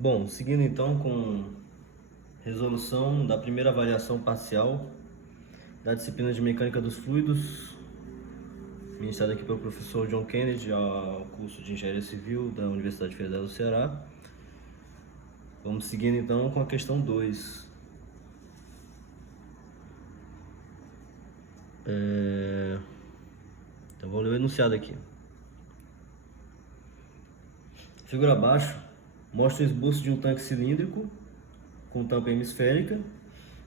Bom, seguindo então com resolução da primeira avaliação parcial da disciplina de Mecânica dos Fluidos, ministrada aqui pelo professor John Kennedy, ao curso de Engenharia Civil da Universidade Federal do Ceará. Vamos seguindo então com a questão 2. Então vou ler o enunciado aqui. Figura abaixo mostra o esboço de um tanque cilíndrico com tampa hemisférica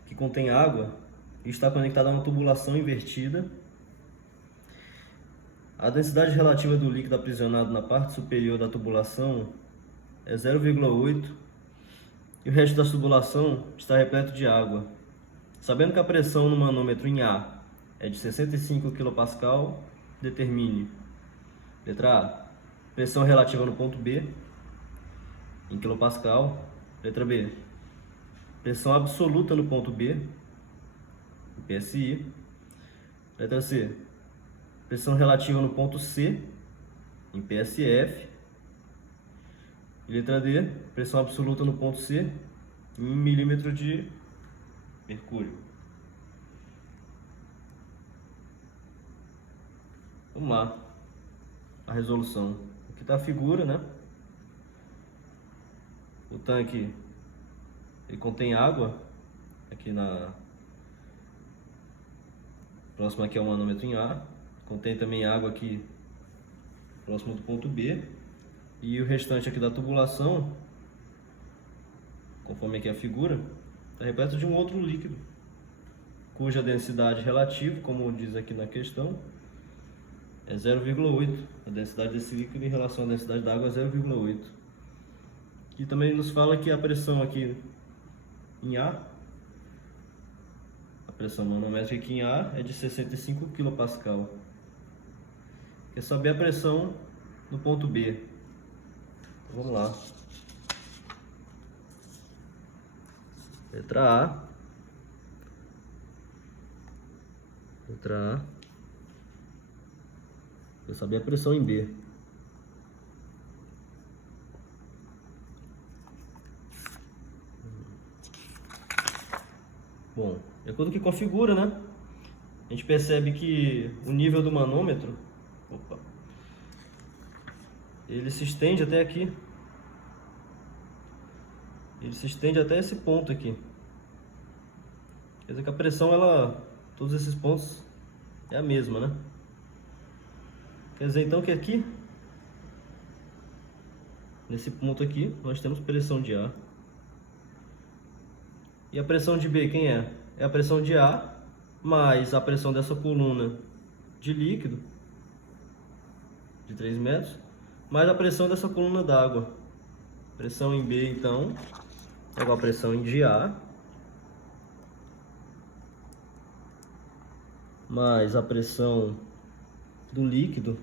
que contém água e está conectado a uma tubulação invertida. A densidade relativa do líquido aprisionado na parte superior da tubulação é 0,8 e o resto da tubulação está repleto de água. Sabendo que a pressão no manômetro em A é de 65 kPa, determine: letra A, pressão relativa no ponto B, em kilopascal. Letra B, pressão absoluta no ponto B, em PSI. Letra C, pressão relativa no ponto C, em PSF. E letra D, pressão absoluta no ponto C, em milímetro de mercúrio. Vamos lá, a resolução. Aqui está a figura, né? O tanque ele contém água, aqui próximo aqui é o manômetro em A, contém também água aqui próximo do ponto B, e o restante aqui da tubulação, conforme aqui a figura, está repleto de um outro líquido, cuja densidade relativa, como diz aqui na questão, é 0,8. A densidade desse líquido em relação à densidade da água é 0,8. E também nos fala que a pressão aqui em A, a pressão manométrica aqui em A é de 65 kPa. Quer saber a pressão no ponto B? Então, vamos lá. Letra A. Letra A. Quer saber a pressão em B? Bom, de acordo com a figura, né? A gente percebe que o nível do manômetro, ele se estende até aqui. Ele se estende até esse ponto aqui. Quer dizer que a pressão, todos esses pontos é a mesma, né? Quer dizer então que aqui, nesse ponto aqui, nós temos pressão de A. E a pressão de B quem é? É a pressão de A mais a pressão dessa coluna de líquido, de 3 metros, mais a pressão dessa coluna d'água. Pressão em B, então, é igual a pressão em de A, mais a pressão do líquido,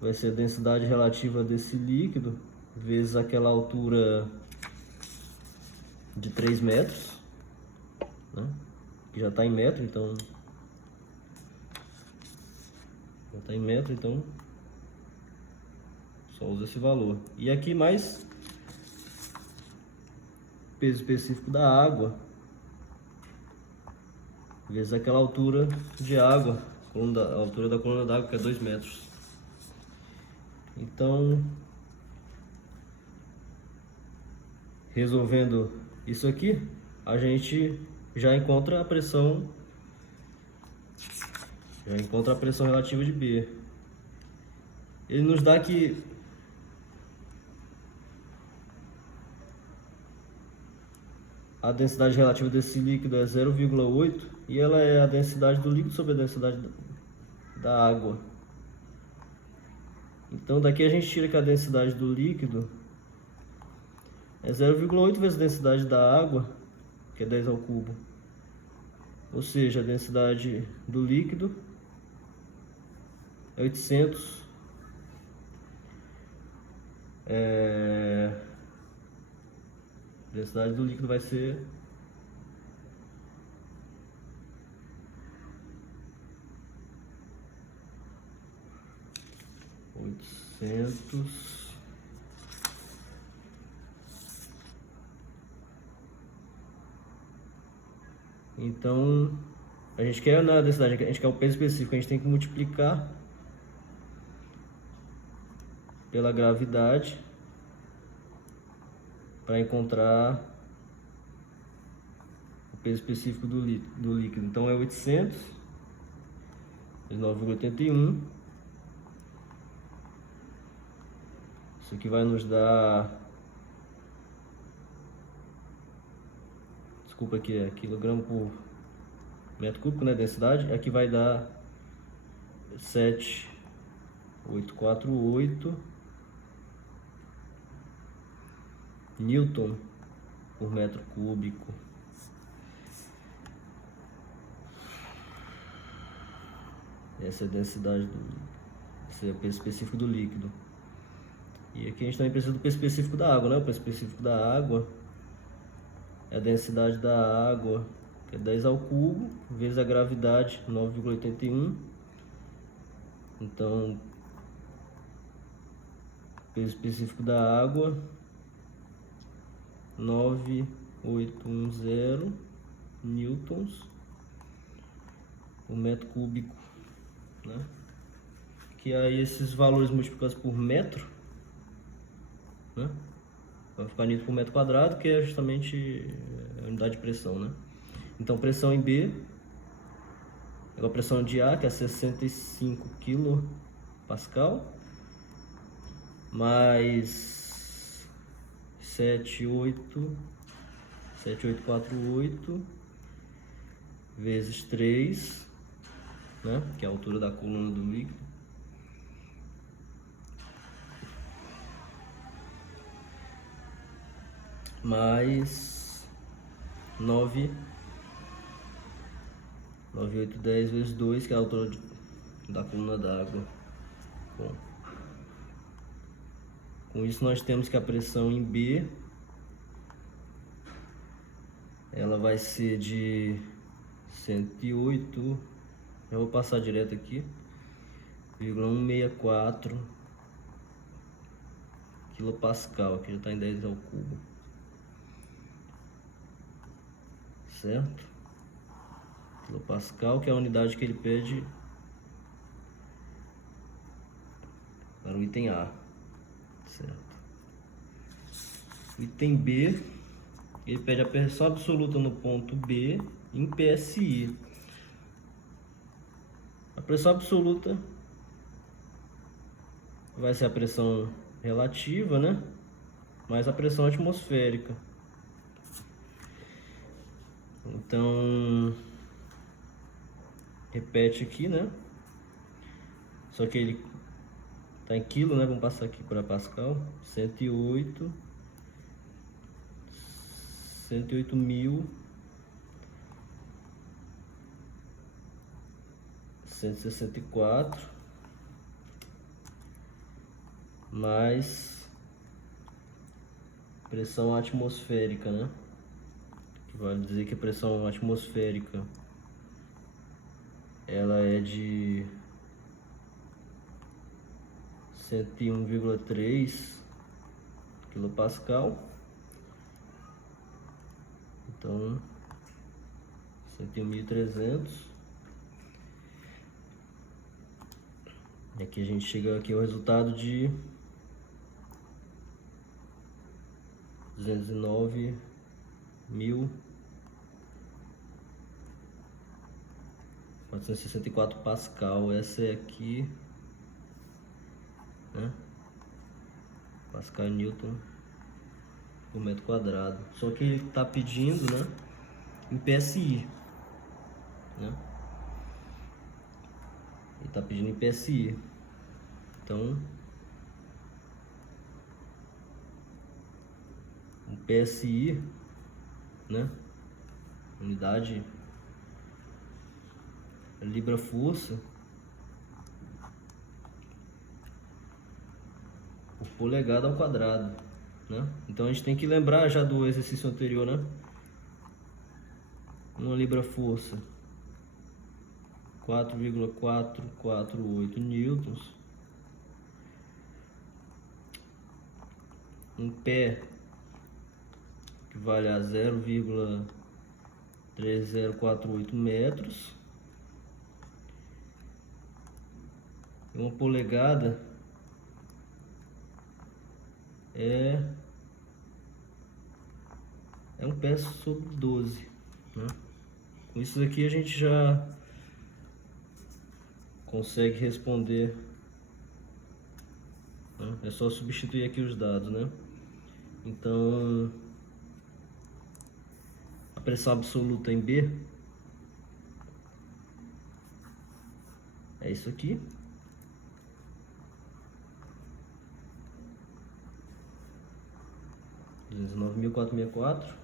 vai ser a densidade relativa desse líquido, vezes aquela altura de 3 metros, né? Que já está em metro, então... Já está em metro, então... Só usa esse valor. E aqui mais... peso específico da água, vezes aquela altura de água, a altura da coluna d'água, que é 2 metros. Então... resolvendo isso aqui, a gente já encontra a pressão relativa de B. Ele nos dá que a densidade relativa desse líquido é 0,8 e ela é a densidade do líquido sobre a densidade da água. Então daqui a gente tira que a densidade do líquido é 0,8 vezes a densidade da água, que é 10 ao cubo. Ou seja, a densidade do líquido é 800. A densidade do líquido vai ser 800 Então, a gente quer na densidade, a gente quer o peso específico, a gente tem que multiplicar pela gravidade para encontrar o peso específico do líquido. Então é 800 vezes 9,81. Isso aqui vai nos dar, desculpa, aqui é quilograma por metro cúbico, né, densidade. Aqui vai dar 7,848 Newton por metro cúbico. Essa é a densidade esse é o peso específico do líquido. E aqui a gente também precisa do peso específico da água, né? O peso específico da água é a densidade da água, que é 10 ao cubo, vezes a gravidade, 9,81. Então, peso específico da água, 9,810 newtons por metro cúbico, né? Que aí esses valores multiplicados por metro, né, vai ficar newton por metro quadrado, que é justamente a unidade de pressão, né? Então, pressão em B é a pressão de A, que é 65 kPa, mais 7848 vezes 3, né, que é a altura da coluna do líquido, mais 9,810 vezes 2, que é a altura da coluna d'água. Bom, com isso nós temos que a pressão em B ela vai ser de 108, eu vou passar direto aqui, 164 kilopascal, aqui já está em 10 ao cubo, certo? Kilopascal, que é a unidade que ele pede para o item A, certo? O item B, ele pede a pressão absoluta no ponto B em PSI. A pressão absoluta vai ser a pressão relativa, né, mais a pressão atmosférica. Então, repete aqui, né? Só que ele tá em quilo, né? Vamos passar aqui para pascal. 108.164 mais pressão atmosférica, né? Que vale dizer que a pressão atmosférica ela é de 101,3 kPa. Então, 101.300. E aqui a gente chega aqui ao resultado de 209.464 pascal. Essa é aqui, né? Pascal e Newton por metro quadrado. Só que ele está pedindo, né, em PSI, né? Ele está pedindo em PSI. Então, o PSI, né, unidade libra-força por polegada ao quadrado, né? Então a gente tem que lembrar já do exercício anterior, né? Uma libra-força 4,448 newtons. Um pé que vale a 0,3 3,048 metros. E uma polegada é 1 pé sobre 12, né? Com isso aqui a gente já consegue responder, né? É só substituir aqui os dados, né? Então, a pressão absoluta em B é isso aqui. (209.464).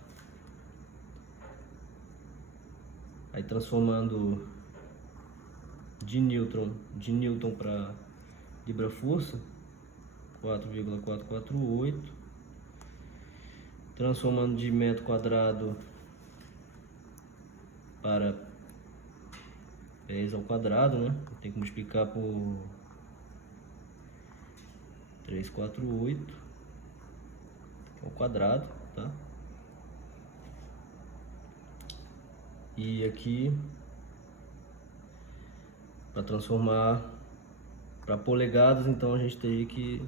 Aí transformando de Newton para libra-força, 4,448. Transformando de metro quadrado para pés ao quadrado, né? Tem que multiplicar por 348 ao quadrado, tá? E aqui, para transformar para polegadas, então a gente teria que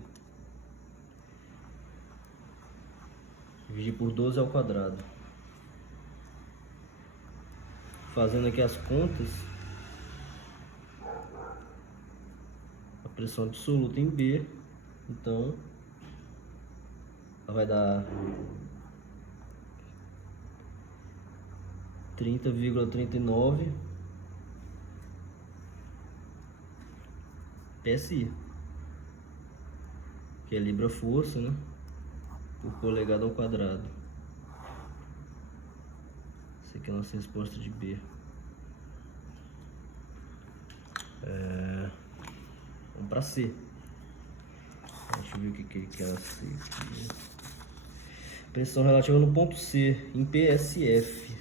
dividir por 12 ao quadrado. Fazendo aqui as contas, a pressão absoluta em B, então ela vai dar 30,39 PSI, que é libra-força, né, por polegada ao quadrado. Essa aqui é a nossa resposta de B. Vamos para C. Deixa eu ver o que ele quer C aqui. Pressão relativa no ponto C, em PSF.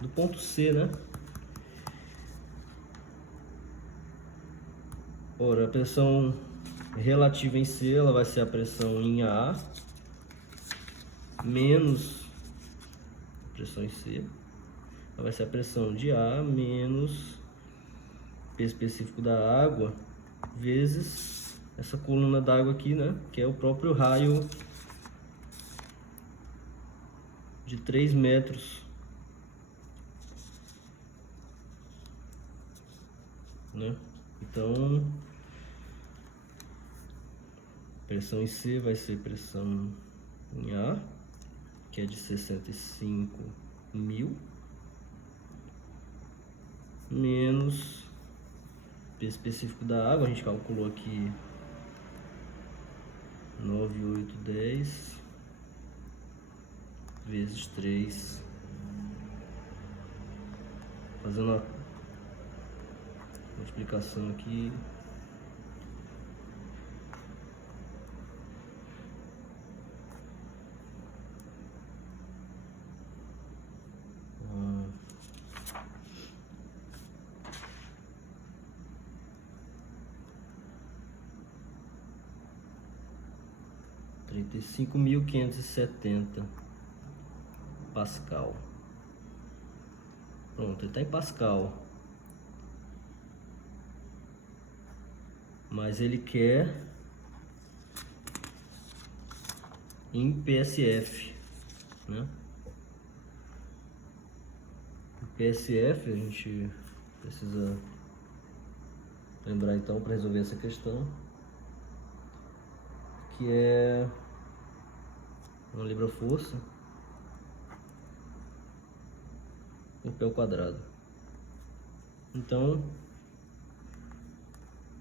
Do ponto C, né? Ora, a pressão relativa em C, ela vai ser a pressão em A menos a pressão em C. Ela vai ser a pressão de A menos P específico da água vezes essa coluna d'água aqui, né? Que é o próprio raio de 3 metros, né? Então, pressão em C vai ser pressão em A, que é de 65.000, menos P específico da água, a gente calculou aqui 9,810 vezes 3, fazendo a multiplicação aqui, R$ 35.570 Pascal. Pronto, ele está em Pascal, mas ele quer em PSF, né? Em PSF a gente precisa lembrar então para resolver essa questão, que é uma libra-força por pé ao quadrado. Então,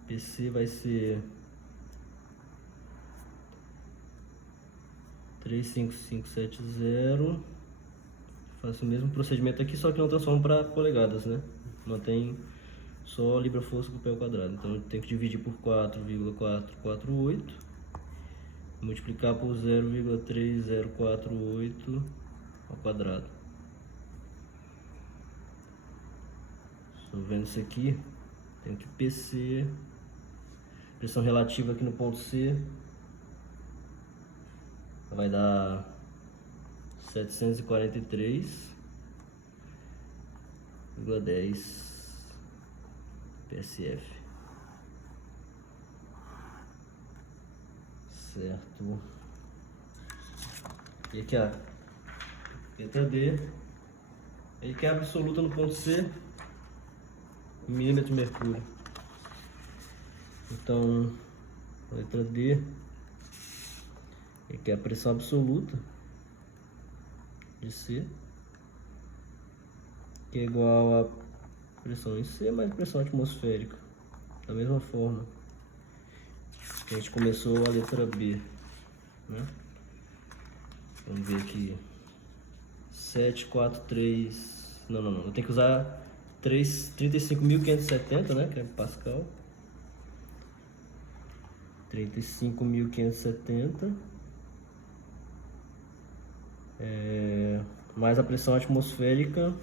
PC vai ser 35570. Faço o mesmo procedimento aqui, só que não transformo para polegadas, né? Mantém só libra-força por pé ao quadrado. Então, eu tenho que dividir por 4,448, multiplicar por 0,3048 ao quadrado. Estou vendo isso aqui, tenho que PC, pressão relativa aqui no ponto C, vai dar 743 0,10 PSF. Certo. E aqui a letra D. Ele quer absoluta no ponto C, milímetro de mercúrio. Então, a letra D, ele quer a pressão absoluta de C, que é igual a pressão em C mais pressão atmosférica. Da mesma forma que a gente começou a letra B, né? Vamos ver aqui. 743. Não. Eu tenho que usar 35.570, né? Que é Pascal. 35.570. Mais a pressão atmosférica,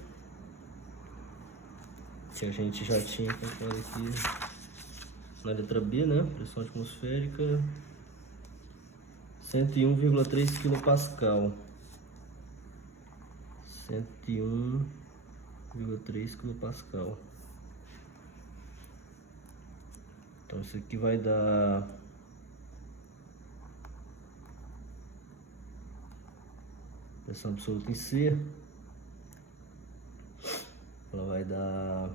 que a gente já tinha colocado aqui na letra B, né? Pressão atmosférica 101,3 kPa. 101,3 kPa. Então isso aqui vai dar pressão absoluta em C. Ela vai dar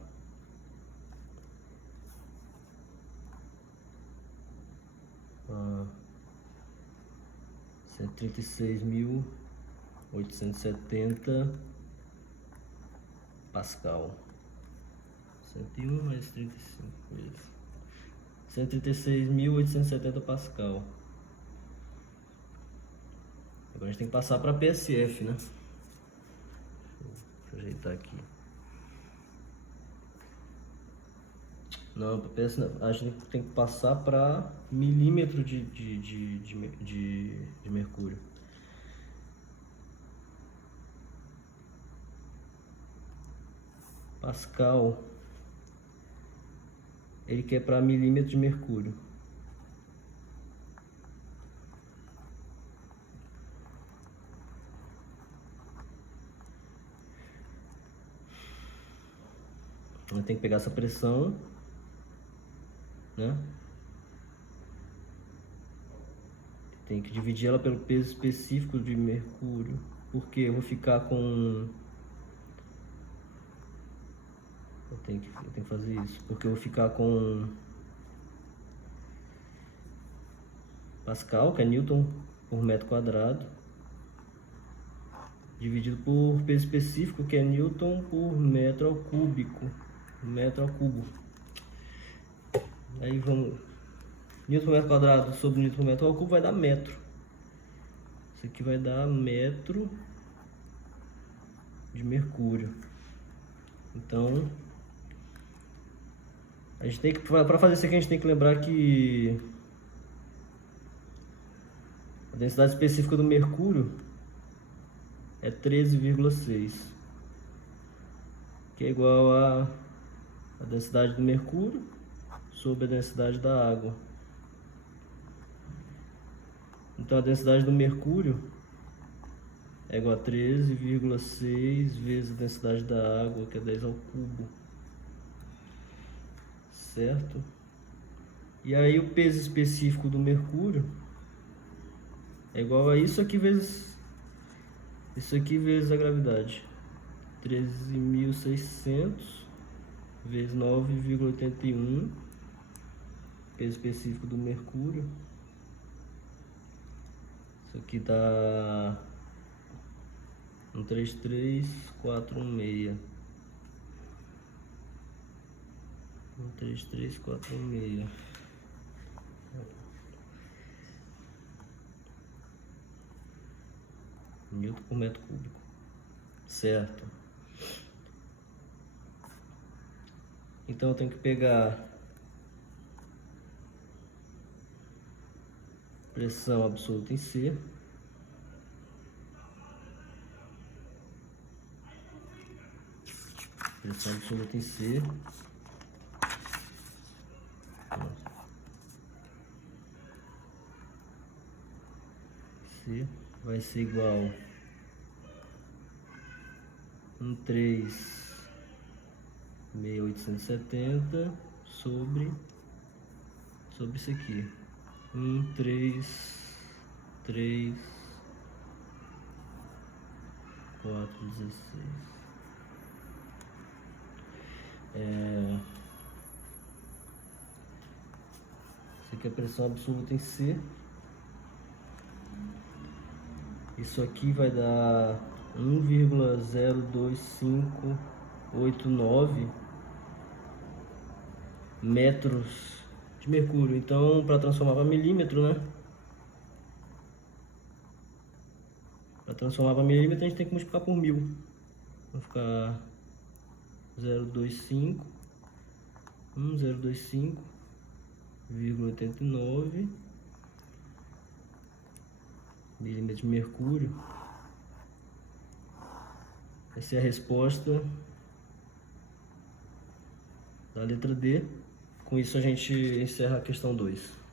136.870 Pascal. 101 mais 35 vezes 136.870 Pascal. Agora a gente tem que passar para PSF, né? Deixa eu ajeitar aqui. Não, para PSF não. A gente tem que passar para milímetro de mercúrio. Pascal, ele quer para milímetro de mercúrio. Então, tem que pegar essa pressão, né? Tem que dividir ela pelo peso específico de mercúrio, porque eu vou ficar com... Eu tenho que fazer isso, porque eu vou ficar com Pascal, que é Newton por metro quadrado, dividido por peso específico, que é Newton por metro ao cúbico, metro ao cubo. Aí vamos... Newton por metro quadrado sobre Newton por metro ao cubo vai dar metro. Isso aqui vai dar metro de mercúrio. Então, a gente tem que, para fazer isso aqui, a gente tem que lembrar que a densidade específica do mercúrio é 13,6, que é igual a densidade do mercúrio sobre a densidade da água. Então a densidade do mercúrio é igual a 13,6 vezes a densidade da água, que é 10 ao cubo. Certo? E aí o peso específico do mercúrio é igual a isso aqui vezes a gravidade. 13.600 vezes 9,81, peso específico do mercúrio. Isso aqui dá 133,416. 133,416. Newton por metro cúbico. Certo. Então eu tenho que pegar pressão absoluta em C, pressão absoluta em C, C vai ser igual a 1,3 6.870 sobre isso aqui. 3, 4, 16. Isso aqui é a pressão absoluta em C. Isso aqui vai dar 1,02589 metros de mercúrio. Então, para transformar para milímetro, né? Para transformar para milímetro, a gente tem que multiplicar por 1000. Vai ficar 0,89 milímetros de mercúrio. Essa é a resposta da letra D. Com isso a gente encerra a questão 2.